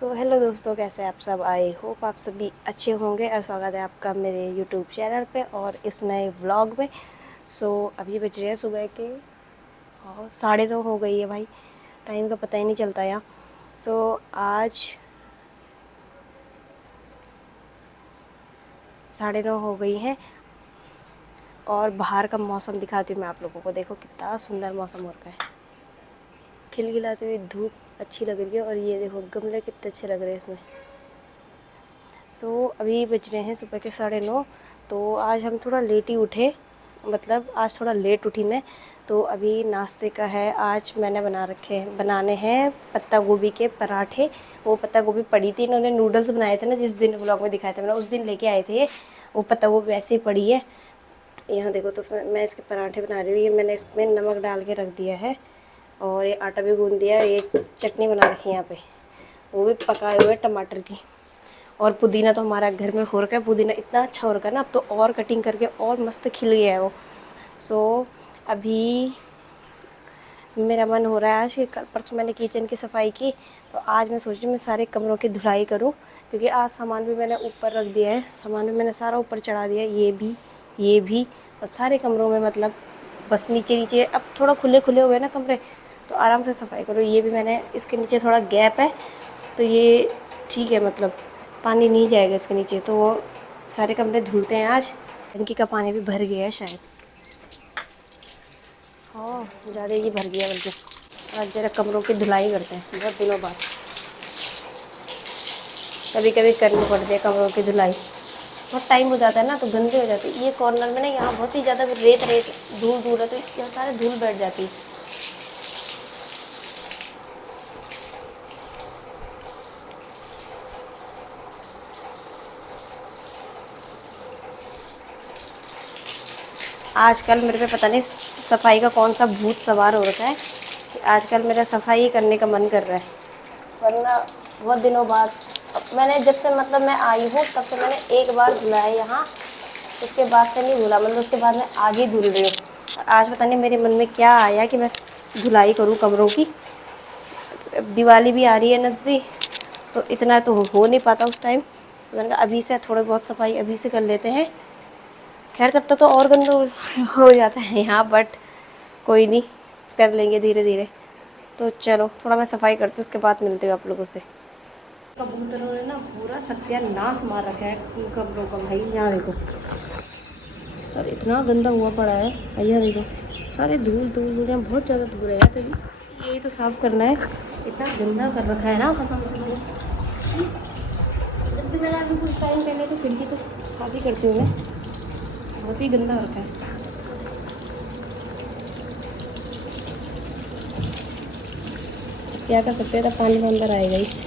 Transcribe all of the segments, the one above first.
Hello दोस्तों, कैसे आप सब। आई होप आप सभी अच्छे होंगे और स्वागत है आपका मेरे यूट्यूब चैनल पे और इस नए व्लॉग में। अभी बज रहे हैं सुबह के और 9:30 हो गई है भाई। टाइम का पता ही नहीं चलता यहाँ। आज 9:30 हो गई हैं और बाहर का मौसम दिखाती हूँ मैं आप लोगों को। देखो कितना सुंदर मौसम हो रखा है, खिलखिलाती हुई धूप अच्छी लग रही है और ये देखो गमले कितने अच्छे लग रहे हैं इसमें। अभी बज रहे हैं सुबह के 9:30। तो आज हम थोड़ा लेट ही उठे, मतलब आज थोड़ा लेट उठी मैं। तो अभी नाश्ते का है, आज मैंने बनाने हैं पत्ता गोभी के पराठे। वो पत्ता गोभी पड़ी थी, इन्होंने नूडल्स बनाए थे ना जिस दिन व्लॉग में दिखाया था मैंने, उस दिन लेके आए थे। वो पत्ता गोभी वैसे ही पड़ी है यहाँ देखो। तो फिर मैं इसके पराठे बना रही हूँ। ये मैंने इसमें नमक डाल के रख दिया है और ये आटा भी गूँध दिया। ये चटनी बना रखी है यहाँ पे, वो भी पकाए हुए टमाटर की। और पुदीना तो हमारा घर में हो रखा है, पुदीना इतना अच्छा हो रखा है ना, अब तो और कटिंग करके और मस्त खिल गया है वो। अभी मेरा मन हो रहा है आज कि कल परसों मैंने किचन की सफाई की, तो आज मैं सोच रही हूँ मैं सारे कमरों की धुलाई करूँ, क्योंकि आज सामान भी मैंने ऊपर रख दिया है। सामान भी मैंने सारा ऊपर चढ़ा दिया है, ये भी और सारे कमरों में, मतलब बस नीचे नीचे अब थोड़ा खुले खुले हो गए ना कमरे, तो आराम से सफाई करो। ये भी मैंने, इसके नीचे थोड़ा गैप है तो ये ठीक है, मतलब पानी नहीं जाएगा इसके नीचे। तो वो सारे कमरे धुलते हैं आज। टंकी का पानी भी भर गया है शायद, हाँ ज़्यादा ही भर गया। बल्कि आज जरा कमरों की धुलाई करते हैं बहुत दिनों बाद। कभी कभी करनी पड़ती है कमरों की धुलाई, बहुत टाइम हो जाता है ना तो गंदे हो जाते हैं। ये कॉर्नर में ना यहाँ बहुत ही ज़्यादा रेत रेत धूल धूल है, तो यहाँ सारे धूल बैठ जाती है। आजकल मेरे पे पता नहीं सफाई का कौन सा भूत सवार हो रखा है कि आजकल मेरा सफाई करने का मन कर रहा है। वरना बहुत दिनों बाद मैंने, जब से मतलब मैं आई हूँ तब से मैंने एक बार धुला है यहाँ, उसके बाद से नहीं धुला। मतलब उसके बाद मैं आज ही धुल रही हूँ। आज पता नहीं मेरे मन में क्या आया कि मैं धुलाई करूँ कमरों की। अब दिवाली भी आ रही है नज़दीक, तो इतना तो हो नहीं पाता उस टाइम। तो मैंने कहा अभी से थोड़ी बहुत सफाई अभी से कर लेते हैं। खैर तब तक तो और गंदा हो जाता है यहाँ, बट कोई नहीं, कर लेंगे धीरे धीरे। तो चलो थोड़ा मैं सफाई करती हूँ, उसके बाद मिलती हूँ आप लोगों से। कबूतरों ने ना पूरा सत्यानाश मार रखा है कमरों का भाई। यहाँ देखो सर इतना गंदा हुआ पड़ा है, यहाँ देखो सारे धूल धूल धूल, यहाँ बहुत ज़्यादा धूल है यार। तभी यही तो साफ़ करना है, इतना गंदा कर रखा है ना कसम से। जब भी मैंने अभी कुछ टाइम पहले तो खिड़की तो साफ़ ही करती हूँ मैं, बहुत ही गंदा रखा है। क्या कर सकते हैं, तब पानी में अंदर आएगा ही।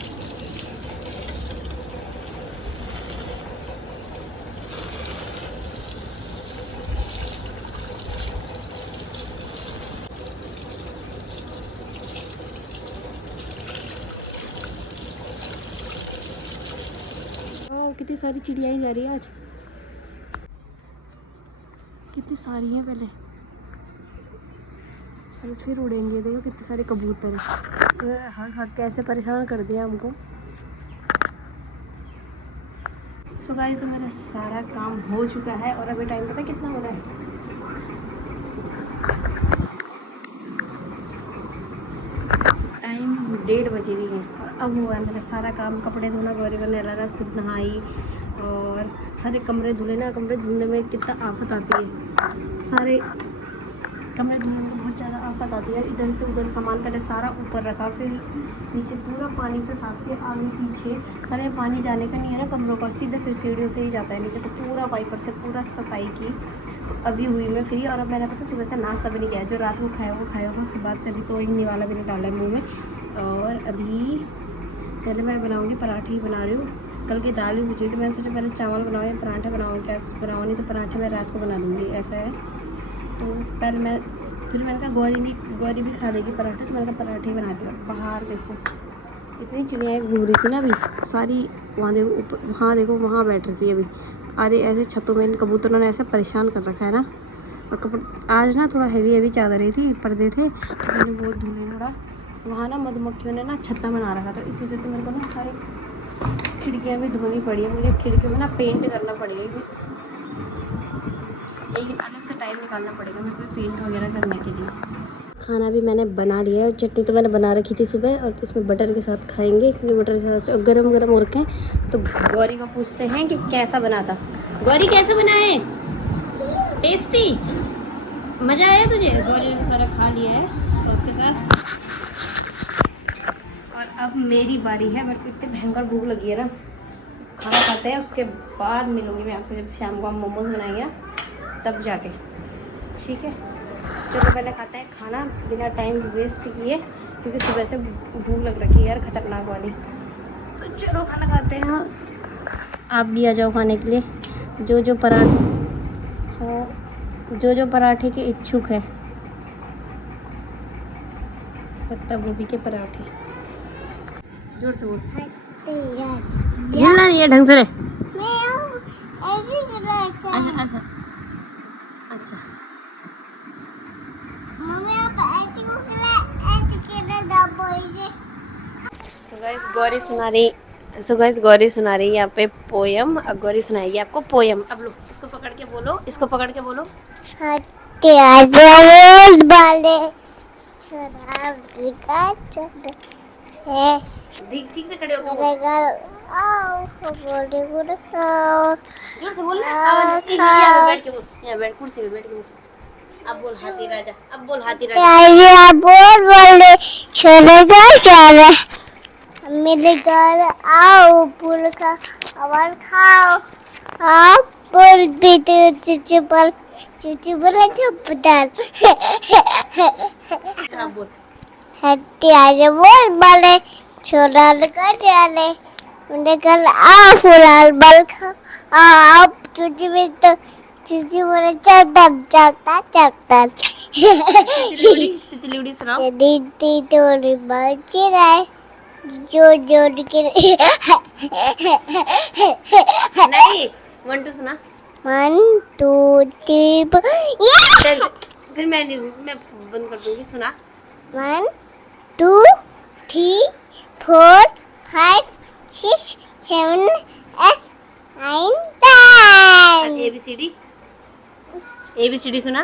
कितनी सारी चिड़ियाँ जा रही है आज, कितनी सारी हैं। पहले फिर उड़ेंगे, देखो कितने सारे कबूतर हैं। हक कैसे परेशान कर दिया हमको। सो गाइस, तो मेरा सारा काम हो चुका है और अभी टाइम पता कितना हो रहा है, टाइम 1:30 बज रही है। और अब हुआ है मेरा सारा काम, कपड़े धोना, गौरी बनने लगा, खुद नहाई और सारे कमरे धुले ना। कमरे धुलने में कितना आफत आती है, सारे कमरे धुलने में तो बहुत ज़्यादा आफत आती है। इधर से उधर सामान पहले सारा ऊपर रखा, फिर नीचे पूरा पानी से साफ किया, आगे पीछे सारे पानी जाने का नहीं है ना कमरों का, सीधे फिर सीढ़ियों से ही जाता है नीचे। तो पूरा वाइपर से पूरा सफाई की। तो अभी हुई मैं फ्री। और अब मैंने पता सुबह से नाश्ता भी नहीं किया, जो रात को खाया वो खाया होगा, उसके बाद से अभी तो एक निवाला भी नहीं डाला है मुँह में। और अभी पहले मैं बनाऊँगी पराठे ही बना रही हूँ। कल की दाल भी भुजी थी, मैंने सोचा पहले चावल बनाऊँ या पराठे बनाऊँ, क्या बनाऊँ, नहीं तो पराठे मैं रात को बना दूँगी, ऐसा है। तो पहले फिर मैंने कहा गौरी भी खा लेगी पराठे, तो मैंने कहा पराठे ही बना दिया। बाहर देखो इतनी चिड़ियाँ घूम रही थी ना अभी सारी, वहाँ देखो ऊपर, वहाँ देखो वहाँ बैठ रही थी अभी। आधे ऐसे छतों में इन कबूतरों ने ऐसे परेशान कर रखा है ना। और आज ना थोड़ा हैवी चादरें थी, पर्दे थे, तो मैंने बहुत धुले थोड़ा, वहाँ ना मधुमक्खियों ने ना छत्ता बना रखा था, इस वजह से मेरे को ना सारे खिड़कियाँ भी धोनी पड़ी है। मुझे खिड़कियों में ना पेंट करना पड़ेगा, एक अलग से टाइम निकालना पड़ेगा मेरे को पेंट वगैरह करने के लिए। खाना भी मैंने बना लिया है, चटनी तो मैंने बना रखी थी सुबह, और इसमें बटर के साथ खाएंगे क्योंकि बटर के साथ गरम गरम हो रखे हैं। तो गौरी को पूछते हैं कि कैसा बना था। गौरी कैसा बना है? टेस्टी? मज़ा आया तुझे? गौरी ने सारा खा लिया है सॉस के साथ। और अब मेरी बारी है। मेरे को इतनी भयंकर भूख लगी है ना, खाना खाते हैं उसके बाद मिलूंगी मैं आपसे, जब शाम को हम मोमोज बनाएंगे तब जाके, ठीक है? चलो पहले खाते हैं खाना बिना टाइम वेस्ट किए, क्योंकि सुबह से भूख लग रखी है यार खतरनाक वाली। तो चलो खाना खाते हैं। आप भी आ जाओ खाने के लिए, जो पराठे के इच्छुक है। पत्ता गोभी के पराठे, जोर से बोल। हिलना नहीं है ढंग से रे। अच्छा सो गाइस गौरी सुना रही यहाँ पे पोयम। अब गौरी सुनाएगी आपको पोयम। अब लो इसको पकड़ के बोलो, इसको पकड़ के बोलो। ठीक से खड़े हो बैठ के बोल, यहाँ बैठ कुर्सी पे बैठ के बोल। अब बोल हाथी राजा, अब बोल हाथी राजा। बोल छोड़ेगा मेरे घर आओ, फूल का अवर खाओ, आप बोल बेटे चुचुपल चुपदार। हत्ती आज बोल बाले छोड़ा लगा जाले, मेरे घर आओ फुलाल बल खाओ, आप चुची में तो चुची बोले चलता तितली सुनाओ। दीदी थोड़ी बची रहे जो जोड़ के नहीं 1 2 सुना। 1 2 3 फिर मैं बंद कर दूंगी। सुना 1 2 3 4 5 6 7 8 9 10। ABCD सुना।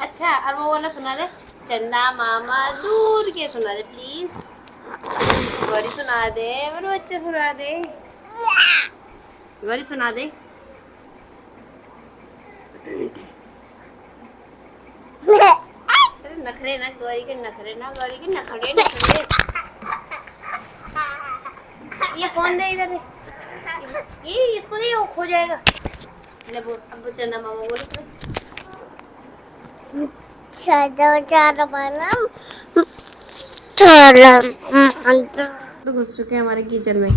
अच्छा और वो वाला सुना दे, चंदा मामा दूर के सुना दे प्लीज। गौरी सुना दे, मेरे बच्चे सुना दे, गौरी सुना दे। नखरे ना गौरी के, नखरे ना गौरी के, नखरे। ये फोन दे इधर, ये इसको दे, वो खो जाएगा। ले बोल अब चंदा मामा बोल इसमें। तो घुस चुके हैं हमारे किचन में।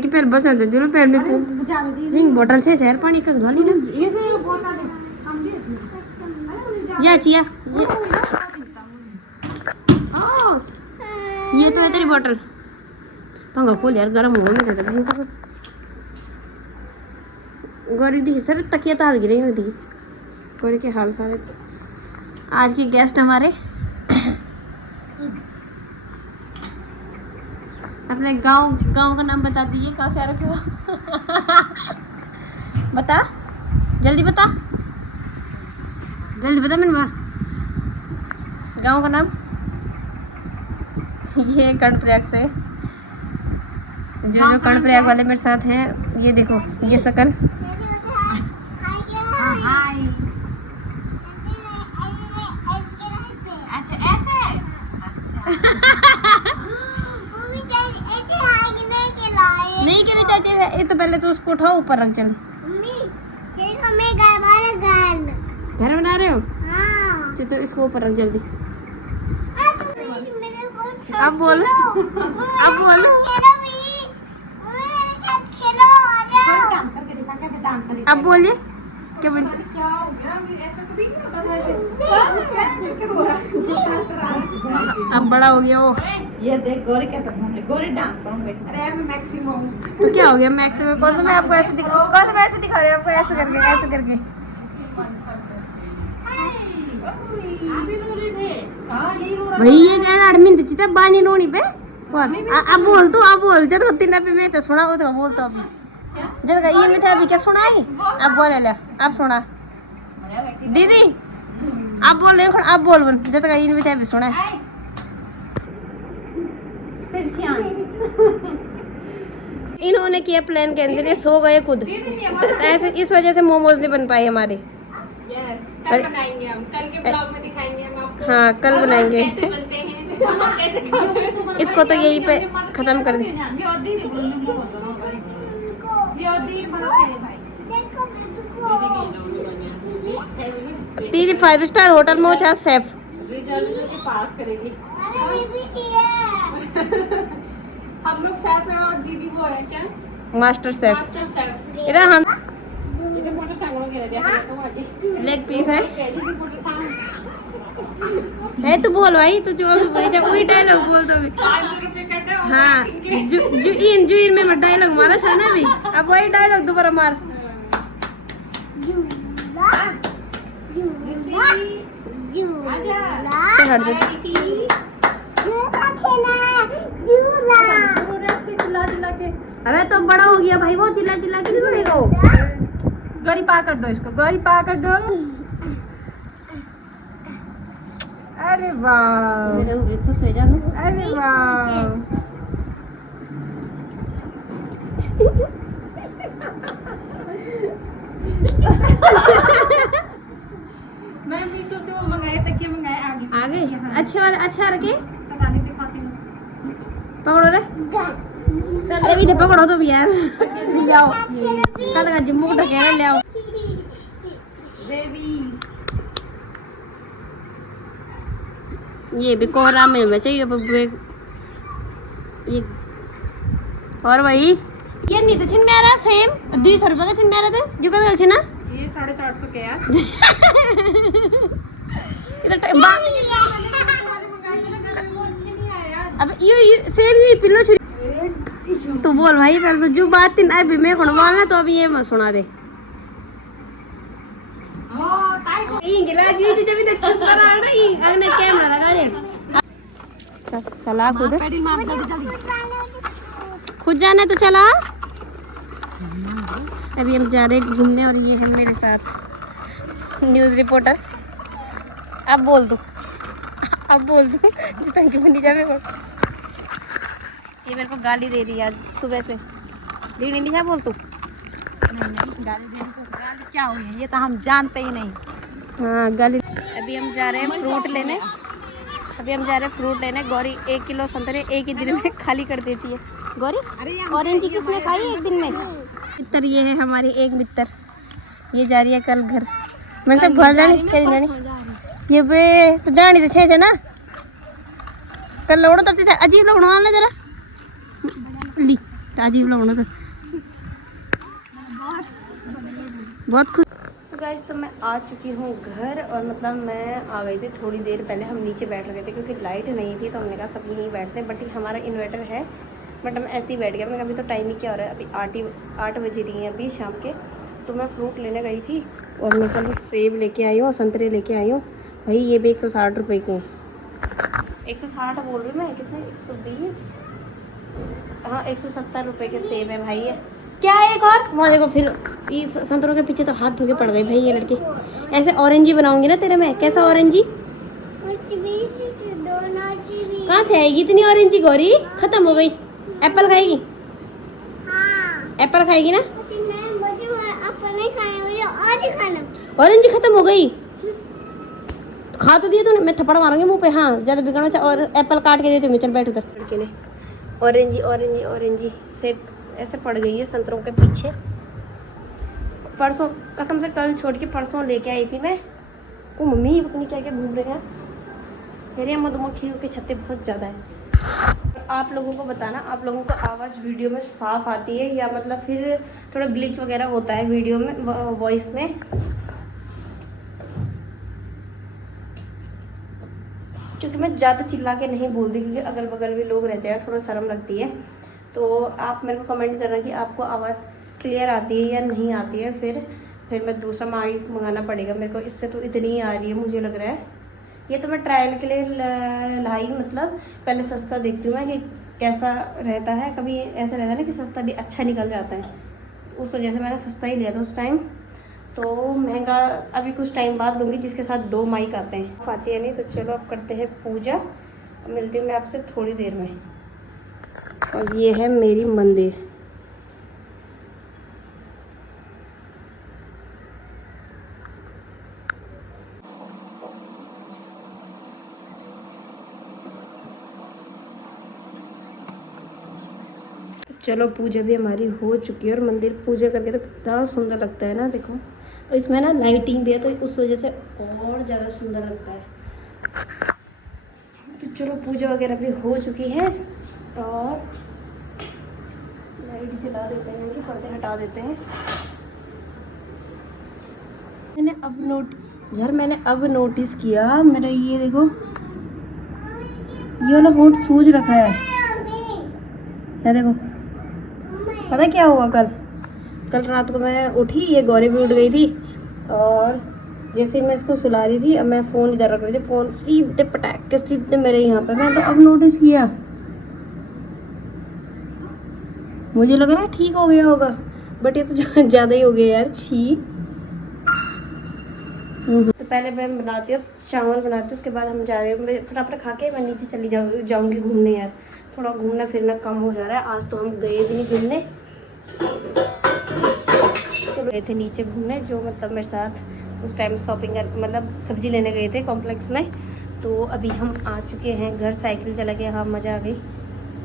की पैर बचा दे दिलो, पैर में रिंग बोतल से शहर पानी का धोली ना या चिया ये तो है तेरी बोतल। पंखा खोल यार, गर्म हो गया था भयंकर। गौरी दी सर तकिया ताल गिरी हुई थी। गौरी के हाल सारे। आज के गेस्ट हमारे अपने गांव का नाम बता दीजिए, कहाँ से आ रखे हो? बता जल्दी बता मैंने गांव का नाम। ये कर्णप्रयाग से, जो कर्णप्रयाग वाले मेरे साथ हैं, ये देखो ये सकल। नहीं कहने चाहते, ये तो पहले तो उसको उठाओ ऊपर रख। चल घर बना रहे हो? हाँ। तो इसको ऊपर रख जल्दी। अब बोलो अब बोलिए क्या बन। अब बड़ा हो गया वो। ये देख गौरी कैसे घूम रही, गौरी डांस करूँ बेटा। अरे मैं मैक्सिमम। तो क्या हो गया मैक्सिमम? कौन सा मैं आपको ऐसे कौन सा मैं ऐसे दिखा रही हूँ आपको? ऐसे करके भाई ये क्या एडमिन थी चिता बानी रोनी पे पर अब बोल जब तो तीन पे मैं तो सुना वो तो बोल तो अभी जब ये में था अभी क्या सुना है? अब बोले ले अब सुना दीदी आप बोल रहे हो, आप बोल जब तक ये में था अभी सुना है। इन्होंने किया प्लान कैंसिल, ये सो गए खुद ऐसे, इस वजह से मोमोज नहीं बन पाए हमारे। कल बनाएंगे हम, कल के ब्लॉग में दिखाएंगे हम आपको। हाँ कल बनाएंगे। कैसे बनते हैं कैसे खाते हैं। इसको तो यहीं पे खत्म कर दी। दीदी 5 स्टार होटल में हो सेफ पास करेंगे। हम लोग सेफ है और दीदी वो है क्या मास्टर सेफ। Master chef. इधर हम इधर मोटर टांगों के दिया तो आज लेग पीस है। कैसे भी मोटर टांग है तो बोल भाई तू जो भी बोली जब वही डायलॉग बोल दो अभी। 500 रुपए कटे और हाँ जो इन में डायलॉग मारा था ना अभी, अब वही डायलॉग दोबारा मार। चल हट जा। अबे तो बड़ा हो गया भाई, वो चिल्ला चिल्ला के नहीं सुनेगा वो। गौरी पा कर दो इसको, गौरी पा कर दो। अरे वाह, मेरे हुए खुश हो जाना। अरे वाह। मैं मीशो से वो मंगाए तकिए मंगाए आगे आगे अच्छे वाले अच्छा रखे पता नहीं दिखाती हूँ। पकड़ो रे। अरे इधर पकड़ो तो भी यार। ले आओ कल का जिम्मू को ढकेला ले आओ। ये भी कोहरा में चाहिए ये। और भाई ये नहीं तो छिन मेरा सेम 200 रुपये का छिन मेरा तो जो कल छिन ना ये 450 के यार। अब ये सेम ये पिल्लो तो बोल भाई पर तो जो बात तीन अभी मैं कौन बोलना तो अभी ये मत सुना दे। कैमरा लगा दे। चला खुद जाना तो चला। अभी हम जा रहे हैं घूमने और ये है मेरे साथ न्यूज़ रिपोर्टर। अब बोल दो जितना की बनी जावे। ये मेरे को गाली दे रही है आज सुबह से। दीदी नहीं बोल तू गाली क्या हुई है ये तो हम जानते ही नहीं। हाँ गाली। अभी हम जा रहे हैं फ्रूट लेने। गौरी 1 किलो संतरे एक ही दिन में खाली कर देती है। गौरी ऑरेंज किसने खाई एक दिन में? मित्र ये है हमारी एक मित्र, ये जा रही है कल घर। मैंने सब घर जानी ये बे तो जानी तो छे ना कल लोड़ो तब था अजीब लगना ना जरा ली तो अजीब लगना तो बहुत खुश। सो गाइस तो मैं आ चुकी हूँ घर और मतलब मैं आ गई थी थोड़ी देर पहले। हम नीचे बैठ रहे थे क्योंकि लाइट नहीं थी तो हमने कहा सब यहीं बैठते हैं। बट हमारा इन्वर्टर है बट हम ऐसे ही बैठ गए। मैंने अभी तो टाइम ही क्या हो रहा है, अभी 8 बज रही हैं अभी शाम के। तो मैं फ्रूट लेने गई थी और मैं कल सेब लेके आई हूँ और संतरे लेके आई हूँ। भाई ये भी 160 रुपये के हैं। 160 बोल रही मैं, कितने 120 हाँ 170 रुपये के सेब है भाई। ये क्या है एक और वहाँ देखो फिर ये संतरों के पीछे तो हाथ धो के पड़ गए भाई ये लड़के। ऐसे ऑरेंजी बनाऊंगी ना तेरे में। कैसा ऑरेंजी? कहाँ से आएगी इतनी ऑरेंजी? गौरी खत्म हो गई। एप्पल खाएगी? एप्पल खाएगी ना? ऑरेंज खत्म हो गई खा तो दिया तूने। मैं थप्पड़ मारूंगी मुंह पे। हाँ ज्यादा बिगड़ना चाहिए। और एप्पल काट के देती हूँ मैं। चल बैठ उधर। लड़के ने ऑरेंजी सेट ऐसे पड़ गई है संतरों के पीछे। परसों कसम से कल छोड़ के परसों लेके आई थी मैं। ओ मम्मी पता नहीं क्या क्या घूम रहे हैं मेरे यहाँ। मधुमक्खियों के छत्ते बहुत ज़्यादा है। आप लोगों को बताना आप लोगों को आवाज़ वीडियो में साफ आती है या मतलब फिर थोड़ा ग्लिच वगैरह होता है वीडियो में वॉइस में। क्योंकि मैं ज़्यादा चिल्ला के नहीं बोलती, क्योंकि अगल बगल भी लोग रहते हैं, थोड़ा शर्म लगती है। तो आप मेरे को कमेंट करना कि आपको आवाज़ क्लियर आती है या नहीं आती है, फिर मैं दूसरा माइक मंगाना पड़ेगा मेरे को। इससे तो इतनी ही आ रही है मुझे लग रहा है। ये तो मैं ट्रायल के लिए लाई, मतलब पहले सस्ता देखती हूँ मैं कि कैसा रहता है। कभी ऐसा रहता है ना कि सस्ता भी अच्छा निकल जाता है, उस वजह से मैंने सस्ता ही लिया था उस टाइम। तो महंगा अभी कुछ टाइम बाद लूँगी, जिसके साथ 2 माइक आते हैं। आती है नहीं तो चलो अब करते हैं पूजा। मिलती हूँ मैं आपसे थोड़ी देर में। और ये है मेरी मंदिर। चलो पूजा भी हमारी हो चुकी है, और मंदिर पूजा करके तो कितना सुंदर लगता है ना, देखो। और इसमें ना लाइटिंग भी है, तो उस वजह से और ज़्यादा सुंदर लगता है। तो चलो पूजा वगैरह भी हो चुकी है, और लाइट जला देते हैं, कि पर्दे हटा देते हैं। मैंने अब नोटिस किया, मेरा ये देखो, ये वाला होंठ सूज रखा है। क्या देखो, पता क्या हुआ? कल रात को मैं उठी, ये गौरी भी उठ गई थी, और जैसे ही मैं इसको सुला रही थी, अब मैं फ़ोन इधर रख रही थी, फ़ोन सीधे पटाख के सीधे मेरे यहाँ पे। मैं तो अब नोटिस किया, मुझे लग रहा है ठीक हो गया होगा, बट ये तो ज़्यादा ही हो गया यार, छी। तो पहले मैं बनाती हूँ चावल बनाती हूँ, उसके बाद हम जा रहे हैं। फटाफट खा के मैं नीचे चली जाऊँगी घूमने यार। थोड़ा घूमना फिरना कम हो जा रहा है, आज तो हम गए भी नहीं घूमने। चलो गए थे नीचे घूमने, जो मतलब मेरे साथ उस टाइम शॉपिंग मतलब सब्जी लेने गए थे कॉम्प्लेक्स में। तो अभी हम आ चुके हैं घर, साइकिल चला के। हाँ, मज़ा आ गई।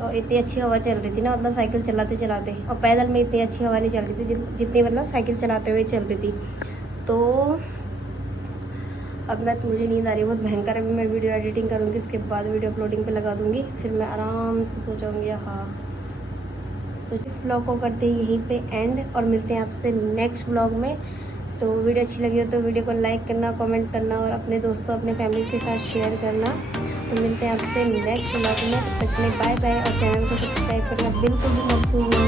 और इतनी अच्छी हवा चल रही थी ना, मतलब साइकिल चलाते चलाते, और पैदल में इतनी अच्छी हवा नहीं चल रही थी जितनी मतलब साइकिल चलाते हुए चल रही थी। तो अब मुझे नींद आ रही है बहुत भयंकर। अभी मैं वीडियो एडिटिंग करूँगी, इसके बाद वीडियो अपलोडिंग पे लगा दूँगी, फिर मैं आराम से सो जाऊँगी। हाँ, तो इस व्लॉग को करते हैं यहीं पे एंड, और मिलते हैं आपसे नेक्स्ट व्लॉग में। तो वीडियो अच्छी लगी हो तो वीडियो को लाइक करना, कमेंट करना, और अपने दोस्तों अपने फैमिली के साथ शेयर करना। तो मिलते हैं आपसे नेक्स्ट व्लॉग में। तब तक के लिए बाय बाय, और चैनल को सब्सक्राइब करना बिल्कुल भी मत भूलना।